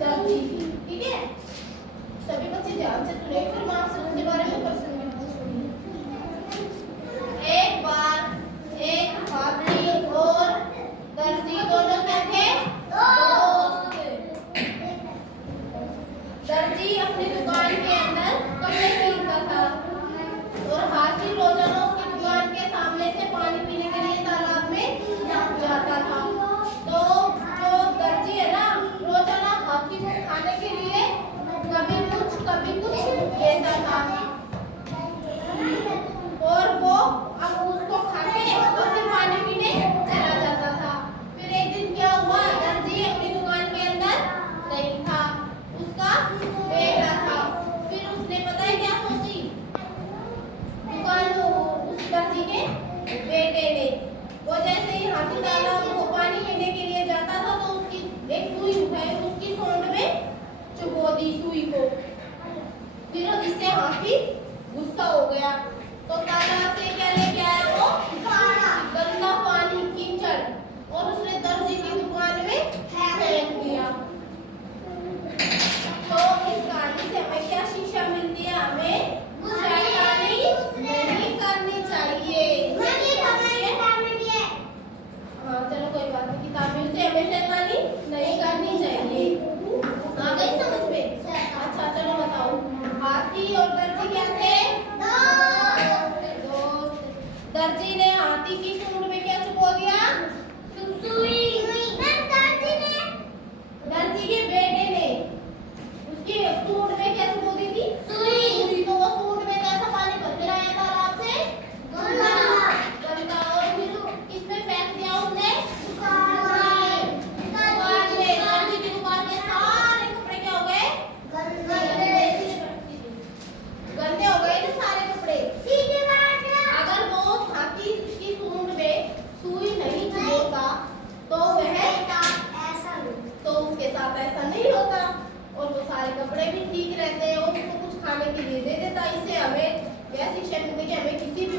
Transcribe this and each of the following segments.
दर्जी थी। ठीक है, सभी बच्चे ध्यान से सुने, फिर मैं आपसे उसके बारे में क्वेश्चन भी पूछूंगी। एक बार एक हाथी और दर्जी दोनों क्या थे? दोस्त। दर्जी अपनी दुकान के अंदर कपड़े सीता था और हाथी रोजाना उसकी दुकान के सामने से पानी पीने के लिए तालाब में जाता था। तो जो दर्जी है ना, रोजाना हाथी को खाने के लिए कभी कुछ देता था और वो अब उसको खाके और फिर पानी पीने चला जाता था। फिर एक दिन क्या हुआ, दर्जी अपनी दुकान के अंदर नहीं था, उसका बेटा था। फिर उसने पता है क्या सोची, दुकान उस दर्जी के बेटे ने, वो जैसे ही हाथी तालाब को पानी पीने के लिए जाता था तो उसकी एक सुई उठाई, उसकी सूंड में चुभो दी सुई को। फिर इससे हाथी गुस्सा हो गया तो तालाब से क्या लेके आया, वो गंदा पानी, कीचड़, और उसने दर्जी की दुकान में फेंक दिया। तो इस कहानी से हमें क्या शिक्षा मिलती है? हमें शैतानी नहीं करनी चाहिए। हाँ चलो कोई बात नहीं, किताब में से हमें शैतानी नहीं करनी चाहिए। आ गई समझ में? अच्छा चलो बताओ, हाथी और दर्जी क्या थे? दोस्त। दर्जी ने हाथी की सूंड में क्या छुपा दिया? सुई। दर्जी के बेटे ने उसकी सूंड में क्या छुपा दी थी? सुई। तो वो सूंड में कैसा पानी भर के लाया तालाब से? गंदा। और फिर किसमें फेंक दिया उसने? दुकान में। दर्जी की दुकान के सारे कपड़े क्या हो गए? गंदे हो गए ना सारे कपड़े। अगर वो हाथी की सूंड में सुई नहीं चुभोता तो उसके साथ ऐसा नहीं होता और वो सारे कपड़े भी ठीक रहते और उसको कुछ खाने के लिए दे देता। इससे हमें यह शिक्षा मिलती है कि हमें किसी भी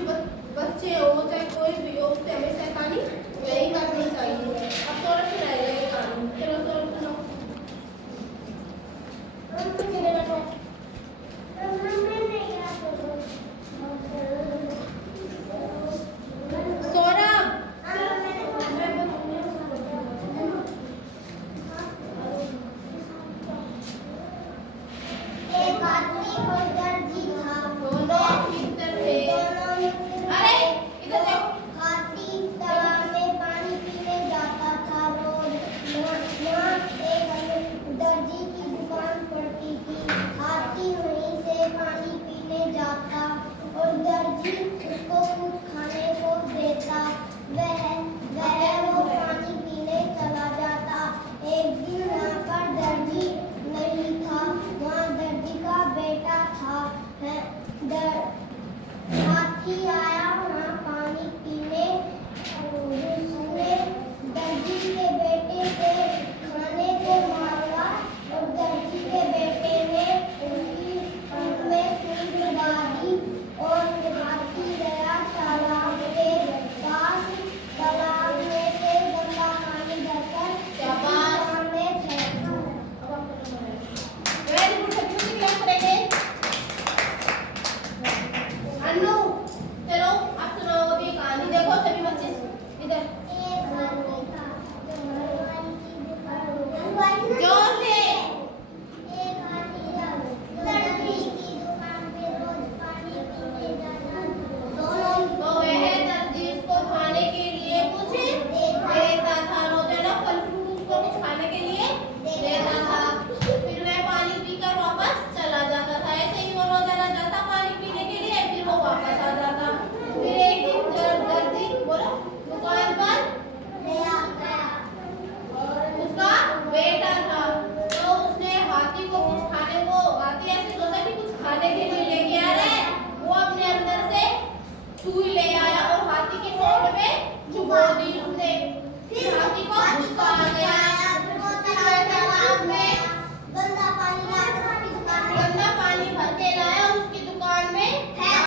बच्चे हो चाहे कोई भी हो, उससे हमें शैतानी नहीं करनी चाहिए। अब थोड़ा सुनाया जाएगा, चलो